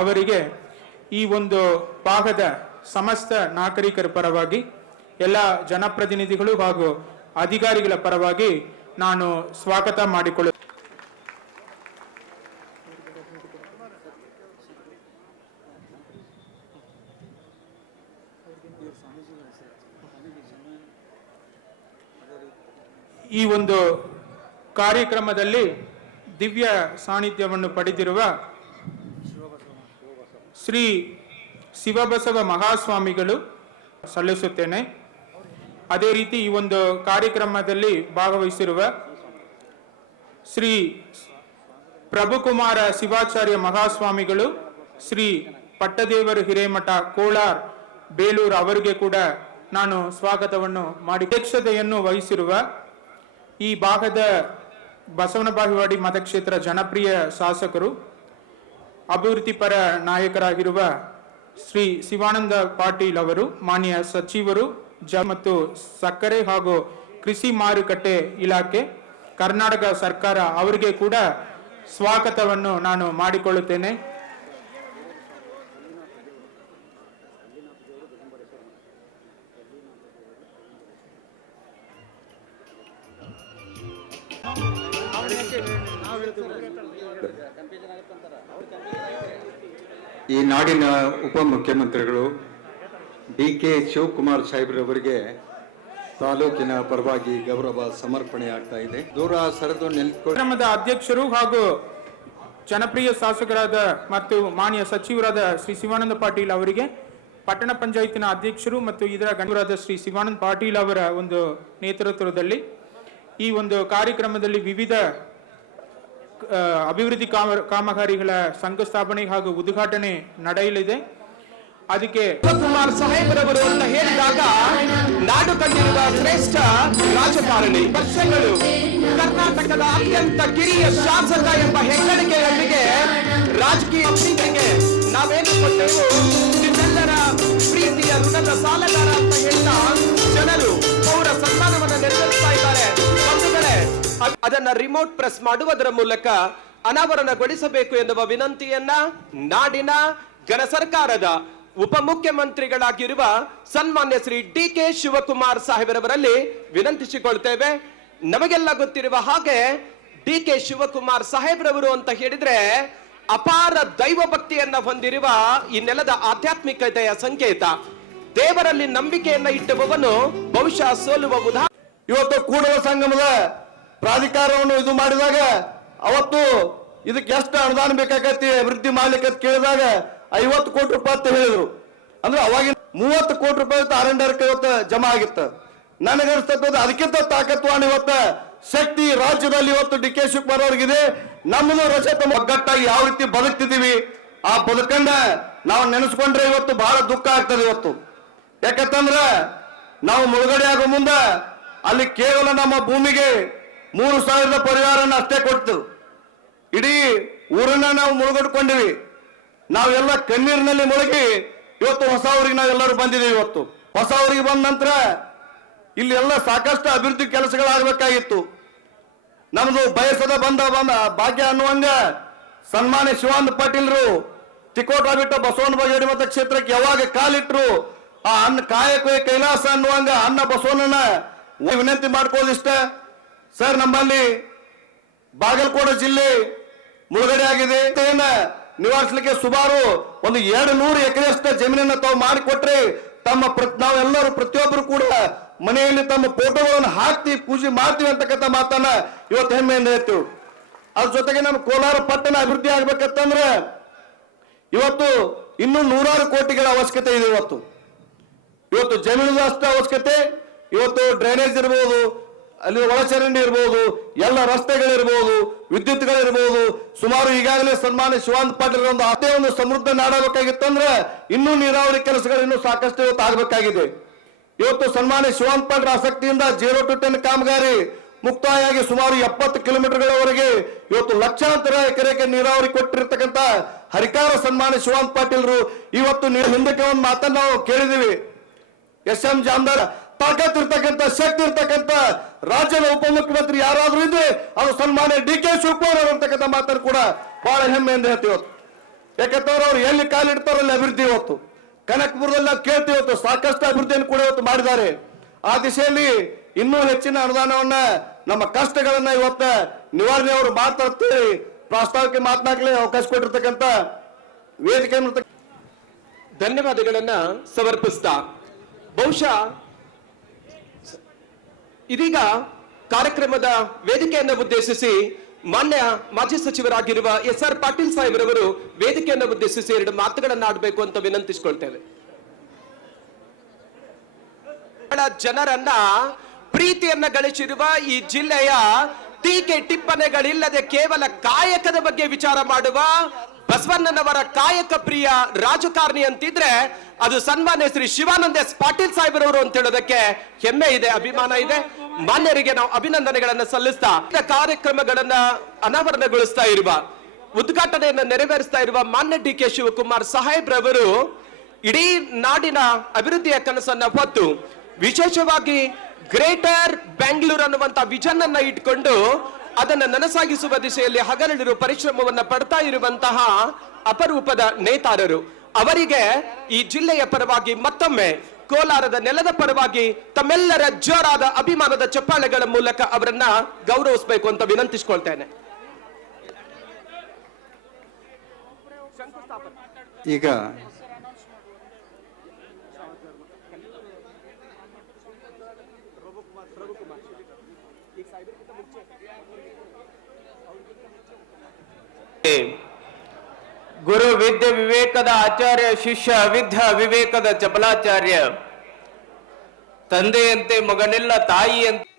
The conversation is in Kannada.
ಅವರಿಗೆ ಈ ಒಂದು ಭಾಗದ ಸಮಸ್ತ ನಾಗರಿಕರ ಪರವಾಗಿ, ಎಲ್ಲ ಜನಪ್ರತಿನಿಧಿಗಳು ಹಾಗೂ ಅಧಿಕಾರಿಗಳ ಪರವಾಗಿ ನಾನು ಸ್ವಾಗತ ಮಾಡಿಕೊಳ್ಳು ಈ ಒಂದು ಕಾರ್ಯಕ್ರಮದಲ್ಲಿ ದಿವ್ಯ ಸಾನ್ನಿಧ್ಯವನ್ನು ಪಡೆದಿರುವ ಶ್ರೀ ಶಿವಬಸವ ಮಹಾಸ್ವಾಮಿಗಳು ಸಲ್ಲಿಸುತ್ತೇನೆ. ಅದೇ ರೀತಿ ಈ ಒಂದು ಕಾರ್ಯಕ್ರಮದಲ್ಲಿ ಭಾಗವಹಿಸಿರುವ ಶ್ರೀ ಪ್ರಭುಕುಮಾರ ಶಿವಾಚಾರ್ಯ ಮಹಾಸ್ವಾಮಿಗಳು, ಶ್ರೀ ಪಟ್ಟದೇವರು ಹಿರೇಮಠ, ಕೋಲಾರ್, ಬೇಲೂರು ಅವರಿಗೆ ಕೂಡ ನಾನು ಸ್ವಾಗತವನ್ನು ಮಾಡಿ ಅಧ್ಯಕ್ಷತೆಯನ್ನು ವಹಿಸಿರುವ ಈ ಭಾಗದ ಬಸವನ ಬಾಹಿವಾಡಿ ಮತಕ್ಷೇತ್ರ ಜನಪ್ರಿಯ ಶಾಸಕರು ಅಭಿವೃದ್ಧಿಪರ ನಾಯಕರಾಗಿರುವ ಶ್ರೀ ಶಿವಾನಂದ ಪಾಟೀಲ್ ಅವರು, ಮಾನ್ಯ ಸಚಿವರು, ಜ ಮತ್ತು ಸಕ್ಕರೆ ಹಾಗೂ ಕೃಷಿ ಮಾರುಕಟ್ಟೆ ಇಲಾಖೆ, ಕರ್ನಾಟಕ ಸರ್ಕಾರ ಅವರಿಗೆ ಕೂಡ ಸ್ವಾಗತವನ್ನು ನಾನು ಮಾಡಿಕೊಳ್ಳುತ್ತೇನೆ. ಈ ನಾಡಿನ ಉಪಮುಖ್ಯಮಂತ್ರಿಗಳು ಡಿ ಕೆ ಶಿವಕುಮಾರ್ ಸಾಹೇಬ್ರವರಿಗೆ ತಾಲೂಕಿನ ಪರವಾಗಿ ಗೌರವ ಸಮರ್ಪಣೆ ಆಗ್ತಾ ಇದೆ. ದೂರ ಸರಿದು ನಿಲ್ಕೊಂಡ ಅಧ್ಯಕ್ಷರು ಹಾಗೂ ಜನಪ್ರಿಯ ಶಾಸಕರಾದ ಮತ್ತು ಮಾನ್ಯ ಸಚಿವರಾದ ಶ್ರೀ ಶಿವಾನಂದ ಪಾಟೀಲ್ ಅವರಿಗೆ, ಪಟ್ಟಣ ಪಂಚಾಯತಿನ ಅಧ್ಯಕ್ಷರು ಮತ್ತು ಇದರ ಗಣ್ಯರಾದ ಶ್ರೀ ಶಿವಾನಂದ ಪಾಟೀಲ್ ಅವರ ಒಂದು ನೇತೃತ್ವದಲ್ಲಿ ಈ ಒಂದು ಕಾರ್ಯಕ್ರಮದಲ್ಲಿ ವಿವಿಧ ಅಭಿವೃದ್ಧಿ ಕಾಮ, ಕಾಮಗಾರಿಗಳ ಶಂಕುಸ್ಥಾಪನೆ ಹಾಗೂ ಉದ್ಘಾಟನೆ ನಡೆಯಲಿದೆ. ಅದಕ್ಕೆ ಶಿವಕುಮಾರ್ ಸಾಹೇಬರವರು ಅಂತ ಹೇಳಿದಾಗ, ನಾಡು ಕಂಡಿರುವ ಶ್ರೇಷ್ಠ ರಾಜಕಾರಣಿ, ವರ್ಷಗಳು ಕರ್ನಾಟಕದ ಅತ್ಯಂತ ಕಿರಿಯ ಶಾಸಕ ಎಂಬ ಹೆಗ್ಗಳಿಕೆಯೊಂದಿಗೆ ರಾಜಕೀಯ ನಾವೇನು ಕೊಟ್ಟೆವು? ನಿಮ್ಮೆಲ್ಲರ ಪ್ರೀತಿಯ ಋಣದ ಸಾಲಗಾರ ಅದನ್ನ ರಿಮೋಟ್ ಪ್ರೆಸ್ ಮಾಡುವುದರ ಮೂಲಕ ಅನಾವರಣಗೊಳಿಸಬೇಕು ಎನ್ನುವ ವಿನಂತಿಯನ್ನ ನಾಡಿನ ಘನ ಸರ್ಕಾರದ ಉಪಮುಖ್ಯಮಂತ್ರಿಗಳಾಗಿರುವ ಸನ್ಮಾನ್ಯ ಶ್ರೀ ಡಿ ಕೆ ಶಿವಕುಮಾರ್ ಸಾಹೇಬರವರಲ್ಲಿ ವಿನಂತಿಸಿಕೊಳ್ತೇವೆ. ನಮಗೆಲ್ಲ ಗೊತ್ತಿರುವ ಹಾಗೆ ಡಿ ಕೆ ಶಿವಕುಮಾರ್ ಸಾಹೇಬ್ರವರು ಅಂತ ಹೇಳಿದ್ರೆ ಅಪಾರ ದೈವ ಭಕ್ತಿಯನ್ನ ಹೊಂದಿರುವ ಈ ನೆಲದ ಆಧ್ಯಾತ್ಮಿಕತೆಯ ಸಂಕೇತ. ದೇವರಲ್ಲಿ ನಂಬಿಕೆಯನ್ನ ಇಟ್ಟುವವನು ಬಹುಶಃ ಸೋಲುವ ಉದಾಹರಣೆ. ಇವತ್ತು ಕೂಡಲ ಸಂಗಮದ ಪ್ರಾಧಿಕಾರವನ್ನು ಇದು ಮಾಡಿದಾಗ ಅವತ್ತು ಇದಕ್ಕೆ ಎಷ್ಟು ಅನುದಾನ ಬೇಕಾಗತ್ತೆ ಅಭಿವೃದ್ಧಿ ಅಂತ ಕೇಳಿದಾಗ ಐವತ್ತು ಕೋಟಿ ರೂಪಾಯಿ ಅಂತ ಹೇಳಿದ್ರು. ಅಂದ್ರೆ ಅವಾಗಿನ ಮೂವತ್ತು ಕೋಟಿ ರೂಪಾಯಿ ಆರ್ ಎನ್ ಇವತ್ತು ಜಮಾ ಆಗಿತ್ತು. ನನಗೆ ನನಗನ್ಸ್ತದ್ದು ಅದಕ್ಕಿಂತ ತಾಕತ್ವಾನ ಇವತ್ತ ಶಕ್ತಿ ರಾಜ್ಯದಲ್ಲಿ ಇವತ್ತು ಡಿ ಕೆ ಶಿವಕುಮಾರ್ ಅವ್ರಿಗಿದೆ. ನಮ್ಮದು ರಜತ ಒಗ್ಗಟ್ಟಾಗಿ ಯಾವ ರೀತಿ ಬದುಕ್ತಿದ್ದೀವಿ, ಆ ಬದುಕಂಡ ನಾವು ನೆನೆಸ್ಕೊಂಡ್ರೆ ಇವತ್ತು ಬಹಳ ದುಃಖ ಆಗ್ತದೆ ಇವತ್ತು. ಯಾಕಂತಂದ್ರ ನಾವು ಮುಳುಗಡೆ ಆಗೋ ಮುಂದ ಅಲ್ಲಿ ಕೇವಲ ನಮ್ಮ ಭೂಮಿಗೆ ಮೂರು ಸಾವಿರದ ಪರಿಹಾರನ ಅಷ್ಟೇ ಕೊಟ್ಟು ಇಡೀ ಊರನ್ನ ನಾವು ಮುಳುಗಡ್ಕೊಂಡಿವಿ. ನಾವೆಲ್ಲ ಕಣ್ಣೀರಿನಲ್ಲಿ ಮುಳುಗಿ ಇವತ್ತು ಹೊಸ ಊರಿಗೆ ನಾವೆಲ್ಲರೂ ಬಂದಿದ್ದೀವಿ ಇವತ್ತು. ಹೊಸ ಊರಿಗೆ ಬಂದ ನಂತರ ಇಲ್ಲಿ ಎಲ್ಲ ಸಾಕಷ್ಟು ಅಭಿವೃದ್ಧಿ ಕೆಲಸಗಳಾಗಬೇಕಾಗಿತ್ತು. ನಮ್ದು ಬಯಸದ ಬಂದ ಬಂದ ಭಾಗ್ಯ ಅನ್ನುವಂಗ ಸನ್ಮಾನ್ಯ ಶಿವಾನಂದ ಪಾಟೀಲ್ರು, ತಿಕೋಟ ಬಿಟ್ಟು ಬಸವನ ಬಗೆಡಿ ಮತ ಕ್ಷೇತ್ರಕ್ಕೆ ಯಾವಾಗ ಕಾಲಿಟ್ರು, ಆ ಅನ್ನ ಕಾಯಕವೇ ಕೈಲಾಸ ಅನ್ನುವಂಗ ಅನ್ನ ಬಸವಣ್ಣನ ವಿನಂತಿ ಮಾಡ್ಕೊಳ್ಳೋದಿಷ್ಟ. ಸರ್, ನಮ್ಮಲ್ಲಿ ಬಾಗಲಕೋಟೆ ಜಿಲ್ಲೆ ಮುಳುಗಡೆ ಆಗಿದೆ. ನಿವಾರಿಸಲಿಕ್ಕೆ ಸುಮಾರು ಒಂದು ಎರಡು ನೂರು ಎಕರೆಯಷ್ಟು ಜಮೀನನ್ನ ತಾವು ಮಾಡಿಕೊಟ್ರೆ ತಮ್ಮ ನಾವೆಲ್ಲರೂ ಪ್ರತಿಯೊಬ್ಬರು ಕೂಡ ಮನೆಯಲ್ಲಿ ತಮ್ಮ ಫೋಟೋಗಳನ್ನು ಹಾಕ್ತೀವಿ ಪೂಜೆ ಮಾಡ್ತೀವಿ ಅಂತಕ್ಕಂಥ ಮಾತನ್ನ ಇವತ್ತು ಹೆಮ್ಮೆಯಿಂದ ಹೇಳ್ತೀವಿ. ಅದ್ರ ಜೊತೆಗೆ ನಮ್ಮ ಕೋಲಾರ ಪಟ್ಟಣ ಅಭಿವೃದ್ಧಿ ಆಗ್ಬೇಕಂತಂದ್ರೆ ಇವತ್ತು ಇನ್ನೂ ನೂರಾರು ಕೋಟಿಗಳ ಅವಶ್ಯಕತೆ ಇದೆ ಇವತ್ತು. ಇವತ್ತು ಜಮೀನು ಅವಶ್ಯಕತೆ, ಇವತ್ತು ಡ್ರೈನೇಜ್ ಇರ್ಬೋದು ಅಲ್ಲಿ ಒಳಚರಂಡಿ ಇರ್ಬೋದು, ಎಲ್ಲ ರಸ್ತೆಗಳಿರ್ಬೋದು, ವಿದ್ಯುತ್ಗಳಿರ್ಬೋದು, ಸುಮಾರು ಈಗಾಗಲೇ ಸನ್ಮಾನ್ಯ ಶಿವಾನಂದ ಪಾಟೀಲ್ ಒಂದು ಅದೇ ಒಂದು ಸಮೃದ್ಧ ನಾಡಬೇಕಾಗಿತ್ತಂದ್ರೆ ಇನ್ನೂ ನೀರಾವರಿ ಕೆಲಸಗಳು ಇನ್ನೂ ಸಾಕಷ್ಟು ಇವತ್ತು ಆಗಬೇಕಾಗಿದೆ. ಇವತ್ತು ಸನ್ಮಾನ್ಯ ಶಿವಾನಂದ ಪಾಟೀಲ್ ಆಸಕ್ತಿಯಿಂದ ಜೀರೋ ಟು ಟೆನ್ ಕಾಮಗಾರಿ ಮುಕ್ತಾಯಾಗಿ ಸುಮಾರು ಎಪ್ಪತ್ತು ಕಿಲೋಮೀಟರ್ಗಳವರೆಗೆ ಇವತ್ತು ಲಕ್ಷಾಂತರ ಎಕರೆಗೆ ನೀರಾವರಿ ಕೊಟ್ಟಿರ್ತಕ್ಕಂಥ ಹರಿಕಾರ ಸನ್ಮಾನ್ಯ ಶಿವಾನಂದ ಪಾಟೀಲ್ರು ಇವತ್ತು ನೀವು ಹಿಂದಕ್ಕೆ ಒಂದು ಮಾತನ್ನು ನಾವು ಕೇಳಿದೀವಿ ಎಸ್ ಎಂ ಜಾಮದಾರ್, ತಾಕತ್ ಇರ್ತಕ್ಕಂಥ, ಶಕ್ತಿ ಇರ್ತಕ್ಕಂಥ ರಾಜ್ಯದ ಉಪಮುಖ್ಯಮಂತ್ರಿ ಯಾರಾದ್ರೂ ಇದ್ರೆ ಅದು ಸನ್ಮಾನ್ಯ ಡಿ ಕೆ ಶಿವಕುಮಾರ್ ಅವರು ಅಂತಕ್ಕಂಥ ಮಾತನ್ನು ಕೂಡ ಬಹಳ ಹೆಮ್ಮೆಯಿಂದ ಹೇಳ್ತೀವಿ ಇವತ್ತು. ಯಾಕಂತಂದ್ರೆ ಅವ್ರು ಎಲ್ಲಿ ಕಾಲಿಡ್ತಾರೋ ಅಲ್ಲಿ ಅಭಿವೃದ್ಧಿ ಇವತ್ತು. ಕನಕಪುರದಲ್ಲಿ ನಾವು ಕೇಳ್ತೀವಿ ಇವತ್ತು, ಸಾಕಷ್ಟು ಅಭಿವೃದ್ಧಿಯನ್ನು ಕೂಡ ಇವತ್ತು ಮಾಡಿದ್ದಾರೆ. ಆ ದಿಶೆಯಲ್ಲಿ ಇನ್ನೂ ಹೆಚ್ಚಿನ ಅನುದಾನವನ್ನ, ನಮ್ಮ ಕಷ್ಟಗಳನ್ನ ಇವತ್ತ ನಿವಾರಣೆ ಅವರು ಮಾತಾಡ್ತೀವಿ ಪ್ರಾಸ್ತಾವಿಕ ಮಾತನಾಡಲಿ ಅವಕಾಶ ಕೊಟ್ಟಿರ್ತಕ್ಕಂಥ ವೇದಿಕೆ ಧನ್ಯವಾದಗಳನ್ನ ಸಮರ್ಪಿಸ್ತಾ. ಬಹುಶಃ ಇದೀಗ ಕಾರ್ಯಕ್ರಮದ ವೇದಿಕೆಯನ್ನು ಉದ್ದೇಶಿಸಿ ಮಾನ್ಯ ಮಾಜಿ ಸಚಿವರಾಗಿರುವ ಎಸ್ ಆರ್ ಪಾಟೀಲ್ ಸಾಹೇಬ್ರವರು ವೇದಿಕೆಯನ್ನು ಉದ್ದೇಶಿಸಿ ಎರಡು ಮಾತುಗಳನ್ನು ಆಡಬೇಕು ಅಂತ ವಿನಂತಿಸಿಕೊಳ್ತೇವೆ. ಜನರನ್ನ ಪ್ರೀತಿಯನ್ನ ಗಳಿಸಿರುವ ಈ ಜಿಲ್ಲೆಯ ಟೀಕೆ ಟಿಪ್ಪಣೆಗಳಿಲ್ಲದೆ ಕೇವಲ ಕಾಯಕದ ಬಗ್ಗೆ ವಿಚಾರ ಮಾಡುವ ಬಸವಣ್ಣನವರ ಕಾಯಕ ಪ್ರಿಯ ರಾಜಕಾರಣಿ ಅಂತಿದ್ರೆ ಅದು ಸನ್ಮಾನ್ಯ ಶ್ರೀ ಶಿವಾನಂದ ಎಸ್ ಪಾಟೀಲ್ ಸಾಹೇಬ್ರವರು ಅಂತ ಹೇಳೋದಕ್ಕೆ ಹೆಮ್ಮೆ ಇದೆ, ಅಭಿಮಾನ ಇದೆ. ಮಾನ್ಯರಿಗೆ ನಾವು ಅಭಿನಂದನೆಗಳನ್ನ ಸಲ್ಲಿಸ್ತಾ ಕಾರ್ಯಕ್ರಮಗಳನ್ನ ಅನಾವರಣಗೊಳಿಸ್ತಾ ಇರುವ, ಉದ್ಘಾಟನೆಯನ್ನು ನೆರವೇರಿಸ್ತಾ ಇರುವ ಮಾನ್ಯ ಡಿ ಕೆ ಶಿವಕುಮಾರ್ ಸಾಹೇಬ್ರವರು ಇಡೀ ನಾಡಿನ ಅಭಿವೃದ್ಧಿಯ ಕನಸನ್ನ ಹೊತ್ತು ವಿಶೇಷವಾಗಿ ಗ್ರೇಟರ್ ಬೆಂಗಳೂರು ಅನ್ನುವಂತ ವಿಷನ್ ಅನ್ನ ಇಟ್ಕೊಂಡು ಅದನ್ನ ನನಸಾಗಿಸುವ ದಿಶೆಯಲ್ಲಿ ಹಗಲಿರು ಪರಿಶ್ರಮವನ್ನ ಪಡ್ತಾ ಇರುವಂತಹ ಅಪರೂಪದ ನೇತಾರರು. ಅವರಿಗೆ ಈ ಜಿಲ್ಲೆಯ ಪರವಾಗಿ ಮತ್ತೊಮ್ಮೆ ಕೋಲಾರದ ನೆಲದ ಪರವಾಗಿ ತಮ್ಮೆಲ್ಲರ ಜೋರಾದ ಅಭಿಮಾನದ ಚಪ್ಪಾಳೆಗಳ ಮೂಲಕ ಅವರನ್ನ ಗೌರವಿಸಬೇಕು ಅಂತ ವಿನಂತಿಸ್ಕೊಳ್ತೇನೆ. ಈಗ ಗುರು ವಿದ್ಯೆ ವಿವೇಕದ ಆಚಾರ್ಯ ಶಿಷ್ಯ ವಿದ್ಯ ವಿವೇಕದ ಚಪಲಾಚಾರ್ಯ ತಂದೆಯಂತೆ ಮಗನಿಲ್ಲ ತಾಯಿಯಂತೆ